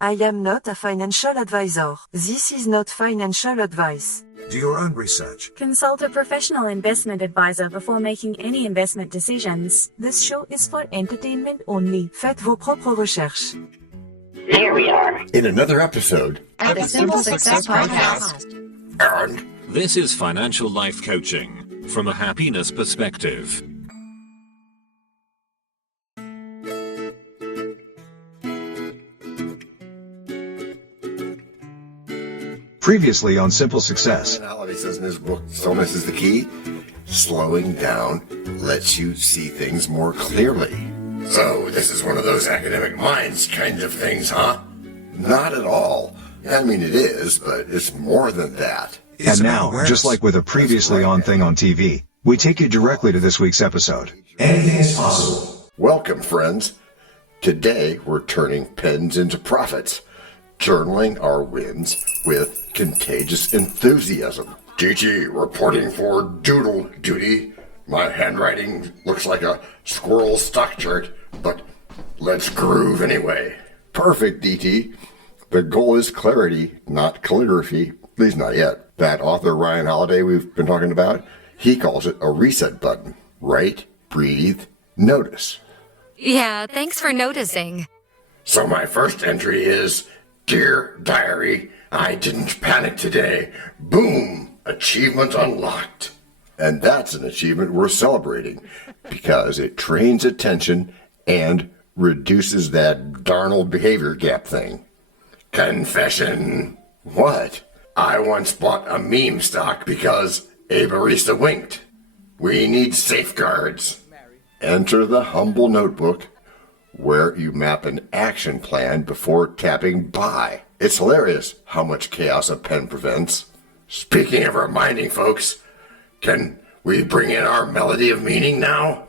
I am not a financial advisor. This is not financial advice. Do your own research. Consult a professional investment advisor before making any investment decisions. This show is for entertainment only. Faites vos propres recherches. Here we are in another episode at the Simple Success Podcast. And this is financial life coaching from a happiness perspective. Previously on Simple Success. Holiday says in his book, Stillness Is The Key, slowing down lets you see things more clearly. So this is one of those academic minds kind of things, huh? Not at all. I mean, it is, but it's more than that. And now, just like with a previously on thing on TV, we take you directly to this week's episode. Anything is possible. Welcome, friends. Today, we're turning pens into profits, journaling our wins with contagious enthusiasm. GG reporting for doodle duty. My handwriting looks like a squirrel's stock chart, but let's groove anyway. Perfect, DT. The goal is clarity, not calligraphy, at least not yet. That author Ryan Holiday we've been talking about, he calls it a reset button. Write, breathe, notice. Yeah, thanks for noticing. So my first entry is, Dear Diary, I didn't panic today. Boom! Achievement unlocked. And that's an achievement worth celebrating because it trains attention and reduces that darnal behavior gap thing. Confession. What? I once bought a meme stock because a barista winked. We need safeguards. Enter the humble notebook where you map an action plan before tapping buy. It's hilarious how much chaos a pen prevents. Speaking of reminding folks, can we bring in our melody of meaning now?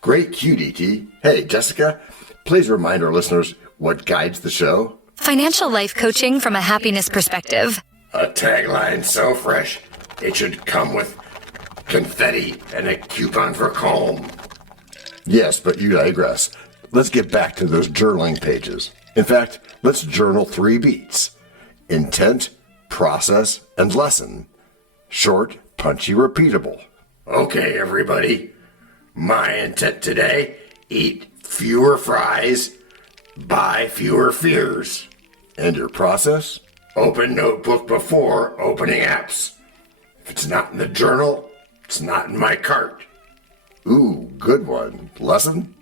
Great cue, DT. Hey, Jessica, please remind our listeners what guides the show. Financial life coaching from a happiness perspective. A tagline so fresh, it should come with confetti and a coupon for calm. Yes, but you digress. Let's get back to those journaling pages. In fact, let's journal 3 beats. Intent, process, and lesson. Short, punchy, repeatable. Okay, everybody. My intent today, eat fewer fries, buy fewer fears. And your process? Open notebook before opening apps. If it's not in the journal, it's not in my cart. Ooh, good one. Lesson?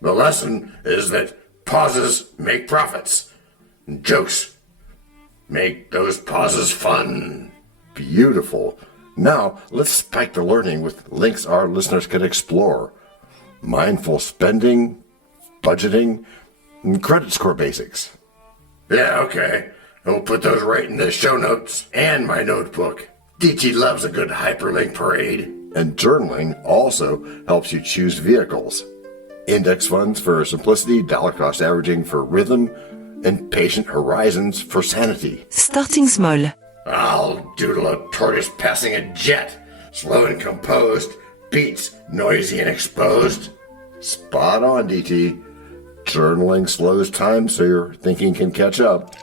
The lesson is that pauses make profits. And jokes make those pauses fun. Beautiful. Now, let's spike the learning with links our listeners can explore. Mindful spending, budgeting, and credit score basics. Yeah, okay. We'll put those right in the show notes and my notebook. DT loves a good hyperlink parade. And journaling also helps you choose vehicles. Index funds for simplicity, dollar cost averaging for rhythm, and patient horizons for sanity. Starting small. I'll doodle a tortoise passing a jet, slow and composed, beats noisy and exposed. Spot on, DT. Journaling slows time so your thinking can catch up.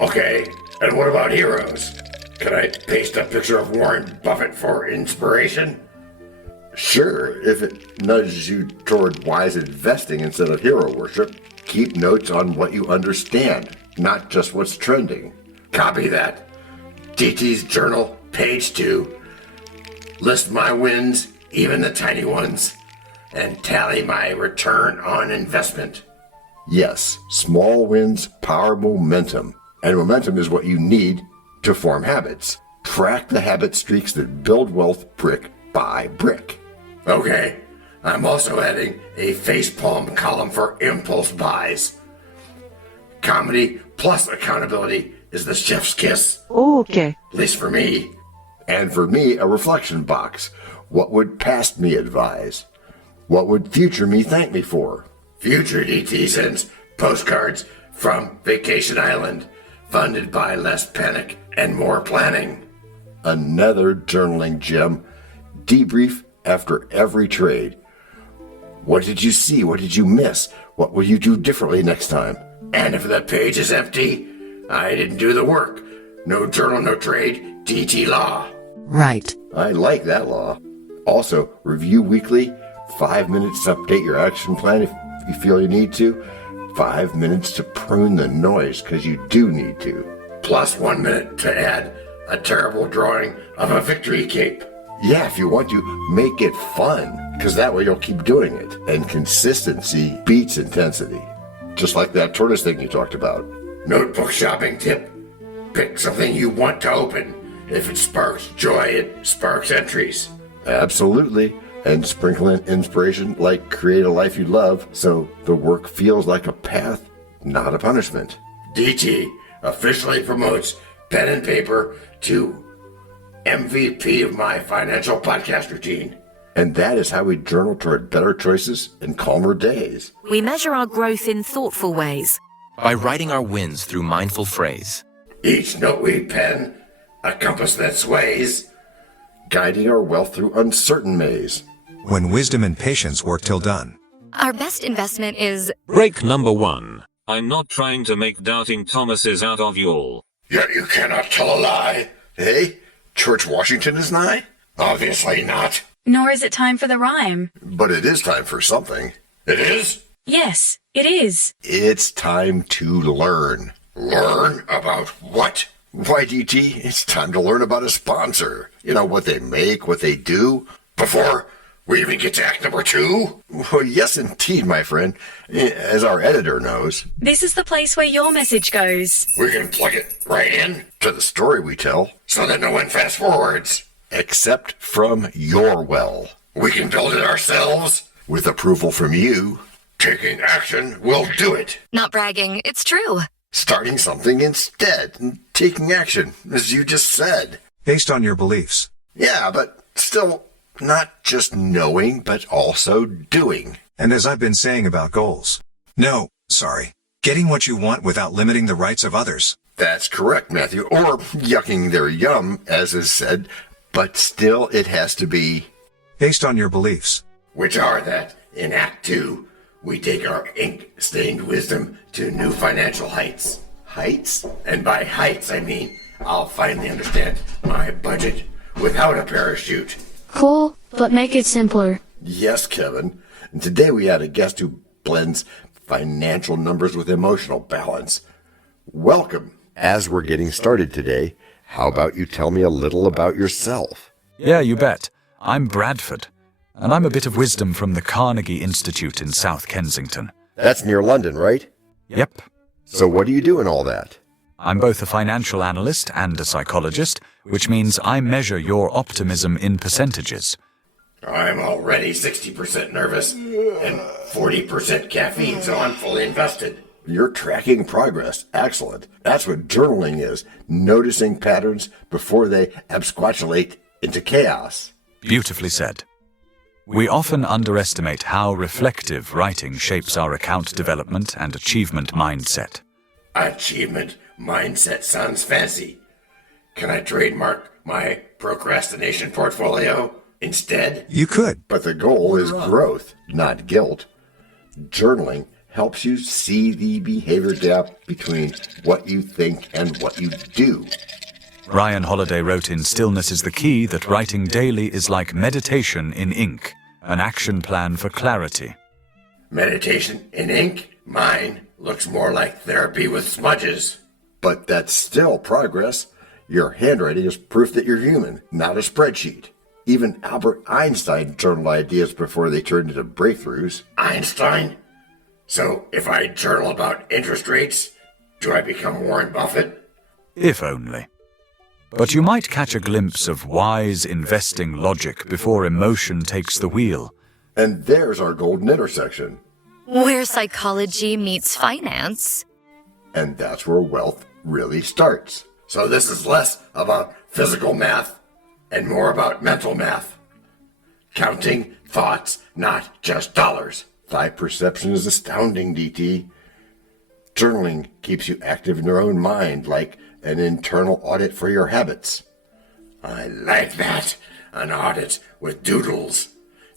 Okay, and what about heroes? Can I paste a picture of Warren Buffett for inspiration? Sure, if it nudges you toward wise investing instead of hero worship. Keep notes on what you understand, not just what's trending. Copy that. DT's journal, page 2. List my wins, even the tiny ones, and tally my return on investment. Yes, small wins power momentum, and momentum is what you need to form habits. Track the habit streaks that build wealth brick by brick. Okay, I'm also adding a facepalm column for impulse buys. Comedy plus accountability is the chef's kiss. Oh, okay. At least for me. And for me, a reflection box. What would past me advise? What would future me thank me for? Future DT sends postcards from Vacation Island, funded by less panic and more planning. Another journaling gem. Debrief after every trade. What did you see? What did you miss? What will you do differently next time? And if the page is empty, I didn't do the work. No journal, no trade, DT law. Right. I like that law. Also, review weekly, 5 minutes to update your action plan if you feel you need to, 5 minutes to prune the noise because you do need to. Plus 1 minute to add a terrible drawing of a victory cape. Yeah, if you want to, make it fun, because that way you'll keep doing it. And consistency beats intensity. Just like that tortoise thing you talked about. Notebook shopping tip. Pick something you want to open. If it sparks joy, it sparks entries. Absolutely. And sprinkle in inspiration like create a life you love so the work feels like a path, not a punishment. DT officially promotes pen and paper to MVP of my financial podcast routine. And that is how we journal toward better choices and calmer days. We measure our growth in thoughtful ways. By writing our wins through mindful phrase. Each note we pen, a compass that sways, guiding our wealth through uncertain maze. When wisdom and patience work till done. Our best investment is Break number 1. I'm not trying to make doubting Thomases out of you all. Yet you cannot tell a lie. Hey, George Washington is nigh? Obviously not. Nor is it time for the rhyme. But it is time for something. It is? Yes, it is. It's time to learn. Learn about what? Why, DT, it's time to learn about a sponsor. You know, what they make, what they do. Before we even get to act number 2? Well, yes, indeed, my friend. As our editor knows. This is the place where your message goes. We can plug it right in to the story we tell so that no one fast forwards. Except from your well. We can build it ourselves with approval from you. Taking action will do it. not bragging. It's true. Starting something instead and taking action, as you just said. Based on your beliefs. Yeah, but still not just knowing, but also doing. And as I've been saying about goals. No, sorry. Getting what you want without limiting the rights of others. That's correct, Matthew. Or yucking their yum, as is said. But still, it has to be based on your beliefs. Which are that, in Act 2, we take our ink-stained wisdom to new financial heights. Heights? And by heights, I mean I'll finally understand my budget without a parachute. Cool, but make it simpler. Yes, Kevin. And today we had a guest who blends financial numbers with emotional balance. Welcome. As we're getting started today, how about you tell me a little about yourself? Yeah, you bet. I'm Bradford, and I'm a bit of wisdom from the Carnegie Institute in South Kensington. That's near London, right? Yep. So what do you do in all that? I'm both a financial analyst and a psychologist, which means I measure your optimism in percentages. I'm already 60% nervous and 40% caffeine, so I'm fully invested. You're tracking progress. Excellent. That's what journaling is. Noticing patterns before they absquatulate into chaos. Beautifully said. We often underestimate how reflective writing shapes our account development and achievement mindset. Achievement mindset sounds fancy. Can I trademark my procrastination portfolio instead? You could. But the goal is growth, not guilt. Journaling helps you see the behavior gap between what you think and what you do. Ryan Holiday wrote in Stillness Is The Key that writing daily is like meditation in ink, an action plan for clarity. Meditation in ink? Mine looks more like therapy with smudges. But that's still progress. Your handwriting is proof that you're human, not a spreadsheet. Even Albert Einstein journaled ideas before they turned into breakthroughs. Einstein? So if I journal about interest rates, do I become Warren Buffett? If only. But you might catch a glimpse of wise investing logic before emotion takes the wheel. And there's our golden intersection. Where psychology meets finance. And that's where wealth really starts. So this is less about physical math and more about mental math. Counting thoughts, not just dollars. Thy perception is astounding, DT. Journaling keeps you active in your own mind, like an internal audit for your habits. I like that. An audit with doodles.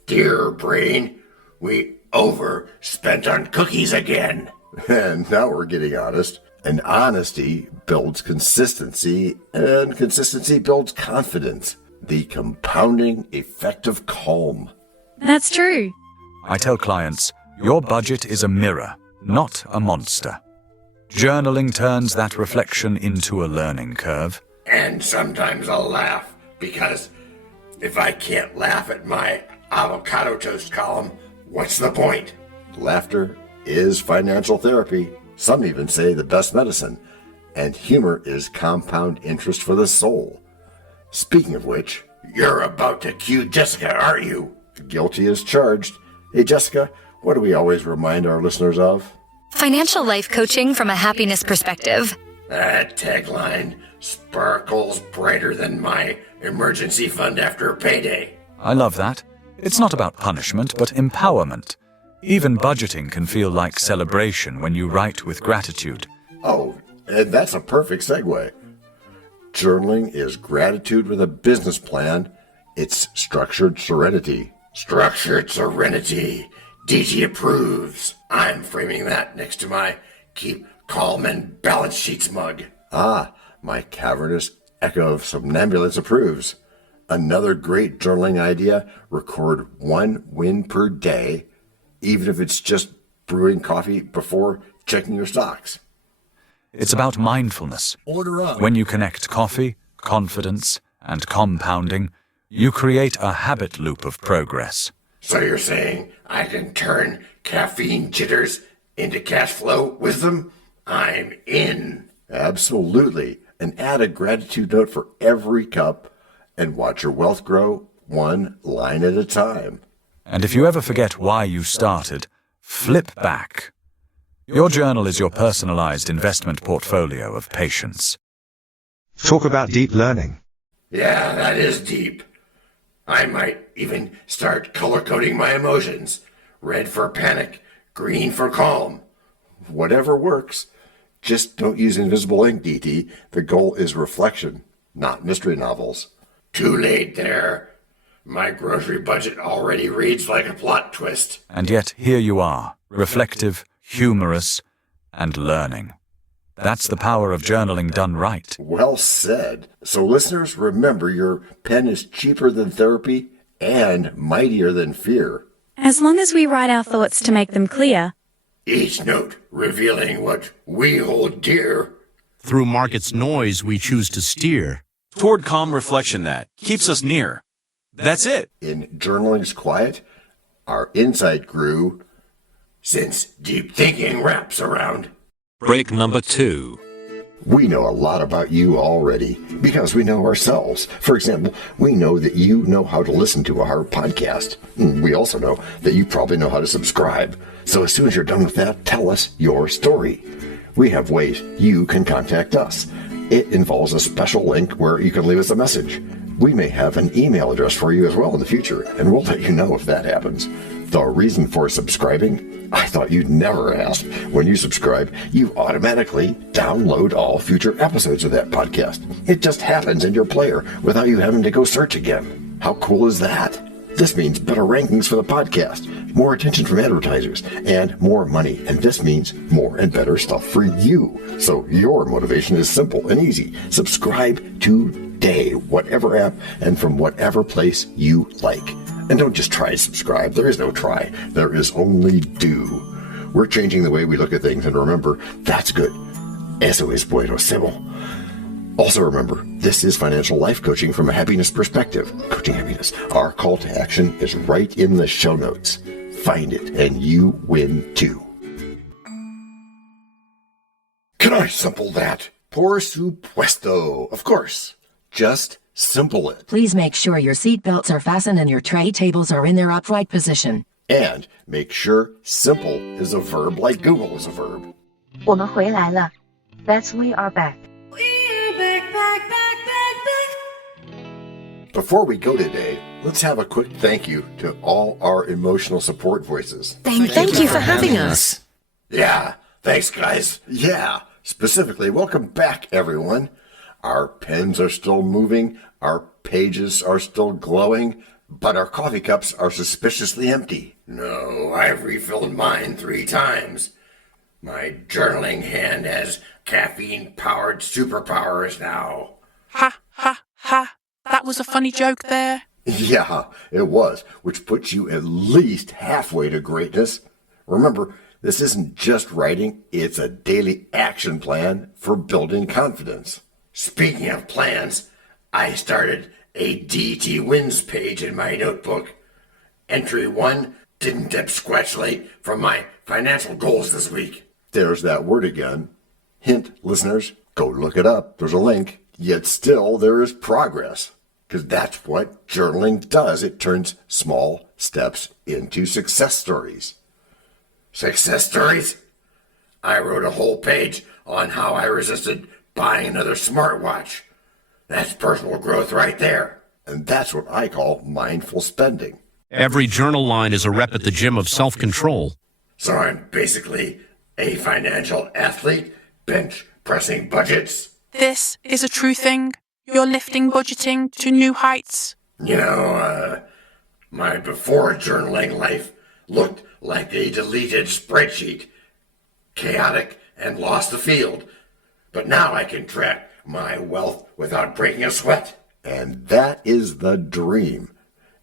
Dear brain, we overspent on cookies again. And now we're getting honest. And honesty builds consistency, and consistency builds confidence. The compounding effect of calm. That's true. I tell clients, your budget is a mirror, not a monster. Journaling turns that reflection into a learning curve. And sometimes I'll laugh, because if I can't laugh at my avocado toast column, what's the point? Laughter is financial therapy. Some even say the best medicine. And humor is compound interest for the soul. Speaking of which, you're about to cue Jessica, aren't you? Guilty as charged. Hey, Jessica, what do we always remind our listeners of? Financial life coaching from a happiness perspective. That tagline sparkles brighter than my emergency fund after a payday. I love that. It's not about punishment, but empowerment. Even budgeting can feel like celebration when you write with gratitude. Oh, and that's a perfect segue. Journaling is gratitude with a business plan. It's structured serenity. Structured serenity. DG approves. I'm framing that next to my keep calm and balance sheets mug. Ah, my cavernous echo of somnambulance approves. Another great journaling idea, record 1 win per day, even if it's just brewing coffee before checking your stocks. It's about mindfulness. Order up. When you connect coffee, confidence, and compounding, you create a habit loop of progress. So you're saying I can turn caffeine jitters into cash flow wisdom? I'm in. Absolutely. And add a gratitude note for every cup and watch your wealth grow one line at a time. And if you ever forget why you started, flip back. Your journal is your personalized investment portfolio of patience. Talk about deep learning. Yeah, that is deep. I might even start color-coding my emotions. Red for panic, green for calm. Whatever works. Just don't use invisible ink, DT. The goal is reflection, not mystery novels. Too late there. My grocery budget already reads like a plot twist. And yet here you are, reflective, humorous, and learning. That's the power of journaling done right. Well said. So listeners, remember your pen is cheaper than therapy and mightier than fear. As long as we write our thoughts to make them clear. Each note revealing what we hold dear. Through market's noise, we choose to steer toward calm reflection that keeps us near. That's it. In journaling's quiet, our insight grew since deep thinking wraps around. Break number 2. We know a lot about you already because we know ourselves. For example, we know that you know how to listen to our podcast. We also know that you probably know how to subscribe. So as soon as you're done with that, tell us your story. We have ways you can contact us. It involves a special link where you can leave us a message. We may have an email address for you as well in the future, and we'll let you know if that happens. The reason for subscribing? I thought you'd never ask. When you subscribe, you automatically download all future episodes of that podcast. It just happens in your player without you having to go search again. How cool is that? This means better rankings for the podcast, more attention from advertisers, and more money. And this means more and better stuff for you. So your motivation is simple and easy. Subscribe today, whatever app and from whatever place you like. And don't just try to subscribe. There is no try. There is only do. We're changing the way we look at things. And remember, that's good. Eso es buenísimo. Also remember, this is financial life coaching from a happiness perspective. Coaching happiness. Our call to action is right in the show notes. Find it and you win too. Can I simple that? Por supuesto. Of course. Just simple it. Please make sure your seat belts are fastened and your tray tables are in their upright position. And make sure simple is a verb like Google is a verb. 我们回来了. That's we are back. Before we go today, let's have a quick thank you to all our emotional support voices. Thank you for having us. Yeah, thanks guys. Yeah, specifically, welcome back everyone. Our pens are still moving, our pages are still glowing, but our coffee cups are suspiciously empty. No, I've refilled mine 3 times. My journaling hand has caffeine-powered superpowers now. Ha, ha, ha. That was a funny joke there. Yeah, it was, which puts you at least halfway to greatness. Remember, this isn't just writing, it's a daily action plan for building confidence. Speaking of plans, I started a DT Wins page in my notebook. Entry 1 didn't dip squatchly from my financial goals this week. There's that word again. Hint, listeners, go look it up. There's a link. Yet still, there is progress. Because that's what journaling does. It turns small steps into success stories. Success stories? I wrote a whole page on how I resisted buying another smartwatch. That's personal growth right there. And that's what I call mindful spending. Every journal line is a rep at the gym of self-control. So I'm basically a financial athlete, bench pressing budgets. This is a true thing. You're lifting budgeting to new heights. You know, my before journaling life looked like a deleted spreadsheet, chaotic and lost the field. But now I can track my wealth without breaking a sweat. And that is the dream.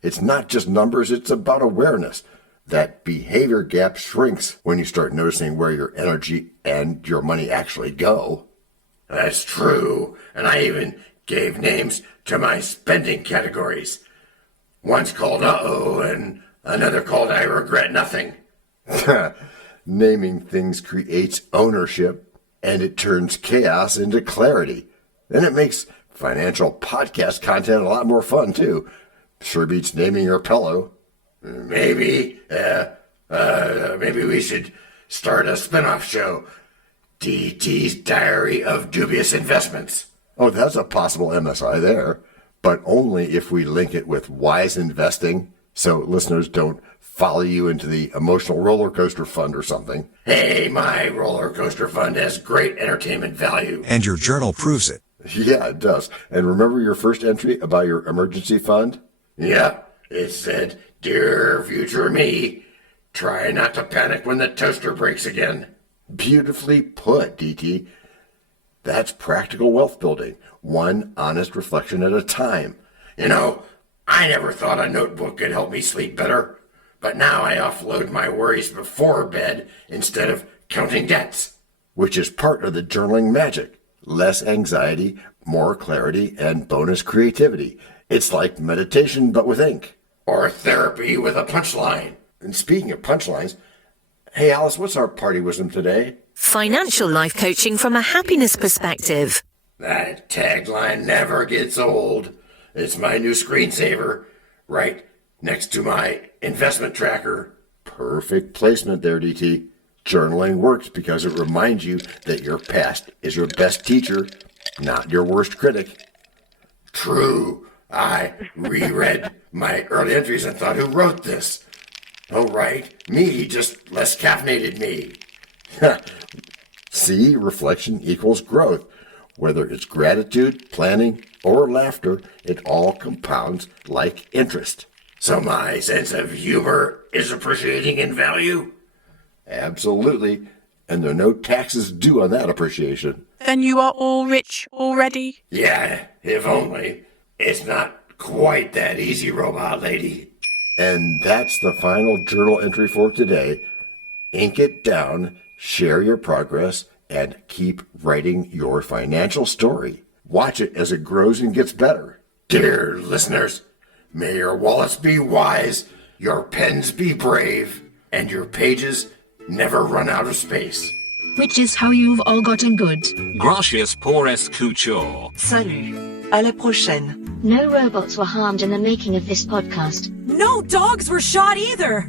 It's not just numbers, it's about awareness. That behavior gap shrinks when you start noticing where your energy and your money actually go. That's true. And I even gave names to my spending categories. One's called Uh-oh and another called I Regret Nothing. Naming things creates ownership and it turns chaos into clarity. Then it makes financial podcast content a lot more fun too. Sure beats naming your pillow. Maybe we should start a spin-off show. DT's Diary of Dubious Investments. Oh, that's a possible MSI there, but only if we link it with wise investing, so listeners don't follow you into the emotional roller coaster fund or something. Hey, my roller coaster fund has great entertainment value. And your journal proves it. Yeah, it does. And remember your first entry about your emergency fund? Yeah, it said, "Dear future me, try not to panic when the toaster breaks again." Beautifully put, DT. That's practical wealth building, one honest reflection at a time. You know, I never thought a notebook could help me sleep better, but now I offload my worries before bed instead of counting debts, which is part of the journaling magic. Less anxiety, more clarity, and bonus creativity. It's like meditation, but with ink. Or therapy with a punchline. And speaking of punchlines, hey Alice, what's our party wisdom today? Financial life coaching from a happiness perspective. That tagline never gets old. It's my new screensaver, right next to my investment tracker. Perfect placement there, DT. Journaling works because it reminds you that your past is your best teacher, not your worst critic. True. I reread my early entries and thought, who wrote this? Oh, right. Me, just less caffeinated me. See, reflection equals growth. Whether it's gratitude, planning, or laughter, it all compounds like interest. So my sense of humor is appreciating in value? Absolutely. And there are no taxes due on that appreciation. Then you are all rich already. Yeah, if only. It's not quite that easy, robot lady. And that's the final journal entry for today. Ink it down, share your progress, and keep writing your financial story. Watch it as it grows and gets better. Dear listeners, may your wallets be wise, your pens be brave, and your pages never run out of space. Which is how you've all gotten good. Gracias por escuchar. Salut. À la prochaine. No robots were harmed in the making of this podcast. No dogs were shot either.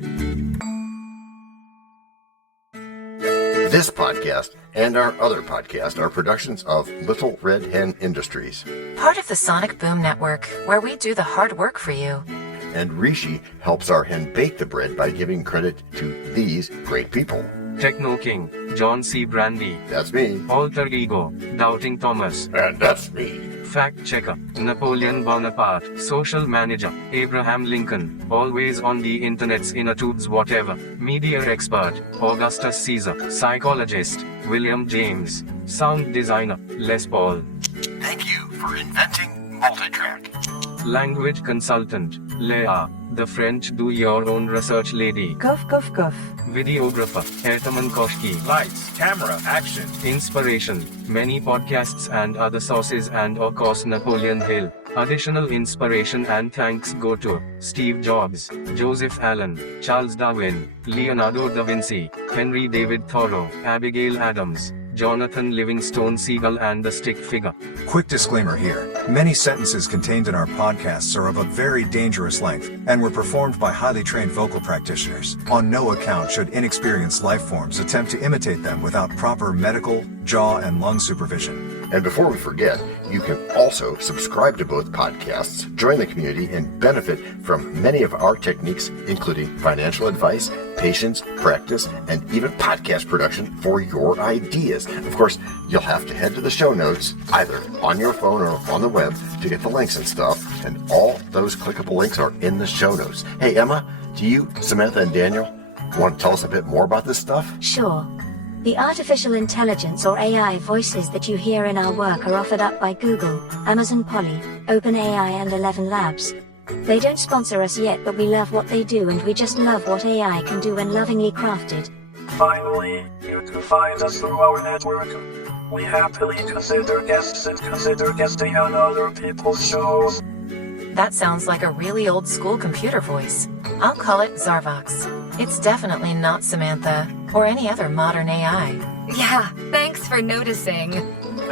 This podcast and our other podcast are productions of Little Red Hen Industries. Part of the Sonic Boom Network, where we do the hard work for you. And Rishi helps our hen bake the bread by giving credit to these great people. Techno King, John C. Brandy. That's me. Alter Ego, Doubting Thomas. And that's me. Fact Checker, Napoleon Bonaparte. Social Manager, Abraham Lincoln. Always on the internet's inner tubes whatever. Media Expert, Augustus Caesar. Psychologist, William James. Sound Designer, Les Paul. Thank you for inventing multitrack. Language Consultant, Leah, the French do-your-own research lady. Cough, cough, cough. Videographer, Ertaman Koshki. Lights, camera, action. Inspiration, many podcasts and other sources and of course Napoleon Hill. Additional inspiration and thanks go to Steve Jobs, Joseph Allen, Charles Darwin, Leonardo da Vinci, Henry David Thoreau, Abigail Adams, Jonathan Livingstone Seagull and the Stick Figure. Quick disclaimer here. Many sentences contained in our podcasts are of a very dangerous length and were performed by highly trained vocal practitioners. On no account should inexperienced life forms attempt to imitate them without proper medical, jaw, and lung supervision. And before we forget, you can also subscribe to both podcasts, join the community, and benefit from many of our techniques, including financial advice, patience, practice, and even podcast production for your ideas. Of course, you'll have to head to the show notes, either on your phone or on the web, to get the links and stuff, and all those clickable links are in the show notes. Hey, Emma, do you, Samantha, and Daniel want to tell us a bit more about this stuff? Sure. The artificial intelligence or AI voices that you hear in our work are offered up by Google, Amazon Polly, OpenAI and ElevenLabs. They don't sponsor us yet, but we love what they do and we just love what AI can do when lovingly crafted. Finally, you can find us through our network. We happily consider guests and consider guesting on other people's shows. That sounds like a really old school computer voice. I'll call it Zarvox. It's definitely not Samantha, or any other modern AI. Yeah, thanks for noticing.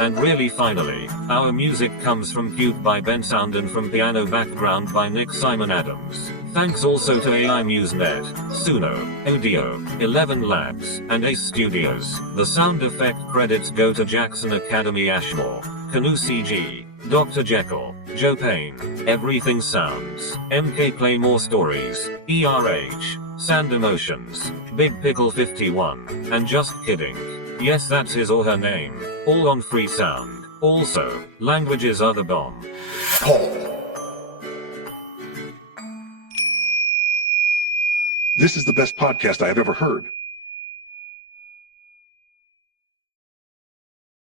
And really finally, our music comes from Cube by Ben Sound and from Piano Background by Nick Simon Adams. Thanks also to AI MuseNet, Suno, Audio, ElevenLabs, and Ace Studios. The sound effect credits go to Jackson Academy Ashmore, Canoe CG, Dr. Jekyll, Joe Payne, Everything Sounds, MK Play More Stories, ERH, Sand Emotions, Big Pickle 51, and Just Kidding. Yes, that's his or her name, all on free sound. Also, languages are the bomb. This is the best podcast I have ever heard.